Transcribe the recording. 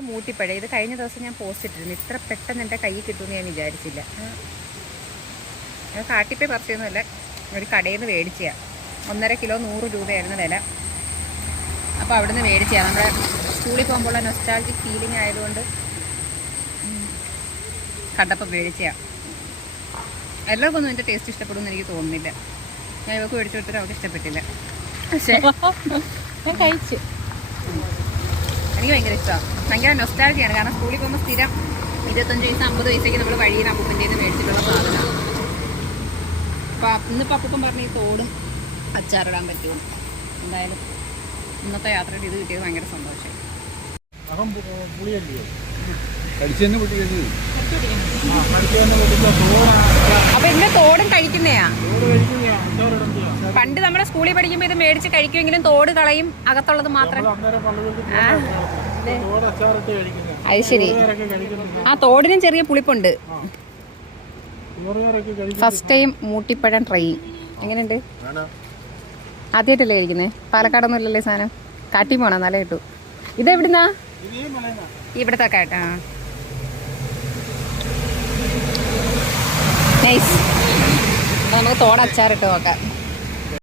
മൂട്ടിപ്പഴ ഇത് കഴിഞ്ഞ ദിവസം ഞാൻ പോസ്റ്റ് ഇട്ടിരുന്നു. ഇത്ര പെട്ടെന്ന് എൻ്റെ കയ്യിൽ കിട്ടുമെന്ന് ഞാൻ വിചാരിച്ചില്ല. ഞാൻ കാട്ടിപ്പേ പറിച്ചൊന്നുമല്ല, ഒരു കടയിൽ നിന്ന് മേടിച്ചതാണ്. 1.5 കിലോ 100 രൂപയായിരുന്നു വില. അപ്പോൾ അവിടെ നിന്ന് മേടിച്ചതാണ്. നമ്മുടെ സ്കൂളിൽ പോകുമ്പോഴുള്ള നൊസ്റ്റാൾജിക് ഫീലിംഗ് ആയതുകൊണ്ട് കണ്ടപ്പോൾ മേടിച്ചതാണ്. എല്ലാവർക്കും ഒന്നും എൻ്റെ ടേസ്റ്റ് ഇഷ്ടപ്പെടുമെന്ന് എനിക്ക് തോന്നുന്നില്ല. ഞാൻ ഇവർക്ക് മേടിച്ചു കൊടുത്തിട്ട് അവർക്ക് ഇഷ്ടപ്പെട്ടില്ല. പക്ഷേ ഞാൻ കഴിച്ചു. എനിക്ക് ഭയങ്കര ഇഷ്ടമാണ്. ഭയങ്കര നൊസ്റ്റാൾജിയാണ്. കാരണം സ്കൂളിൽ പോകുമ്പോൾ സ്ഥിരം 25 പൈസ 50 പൈസയ്ക്ക് നമ്മൾ വഴിയിൽ അപ്പൂപ്പൻ്റെ നിന്ന് മേടിച്ചിട്ടുള്ള സാധനമാണ്. അപ്പം ഇന്നിപ്പോൾ അപ്പൂപ്പൻ പറഞ്ഞ് ഈ തോടും അച്ചാറിടാൻ പറ്റുമോ. എന്തായാലും ഇന്നത്തെ യാത്രയിൽ ഇത് കിട്ടിയത് ഭയങ്കര സന്തോഷമായി. അപ്പൊ ഇതിന്റെ തോടും കഴിക്കുന്നയാ. പണ്ട് നമ്മുടെ സ്കൂളിൽ പഠിക്കുമ്പോ ഇത് മേടിച്ച് കഴിക്കുമെങ്കിലും തോട് കളയും, അകത്തുള്ളത് മാത്രം. അത് ശരി. ആ തോടിനും ചെറിയ പുളിപ്പുണ്ട്. ഫസ്റ്റ് ടൈം മൂട്ടിപ്പഴം ട്രൈ. എങ്ങനെയുണ്ട്? ആദ്യമായിട്ടല്ലേ കഴിക്കുന്നേ? പാലക്കാടൊന്നും ഇല്ലല്ലേ സാധനം? കാട്ടി പോണോ? നല്ല കിട്ടു. ഇതെവിടുന്നാ? ഇവിടത്തെ കേട്ടാ. നൈസ്. നമുക്ക് തോട് അച്ചാറിട്ട് നോക്കാം.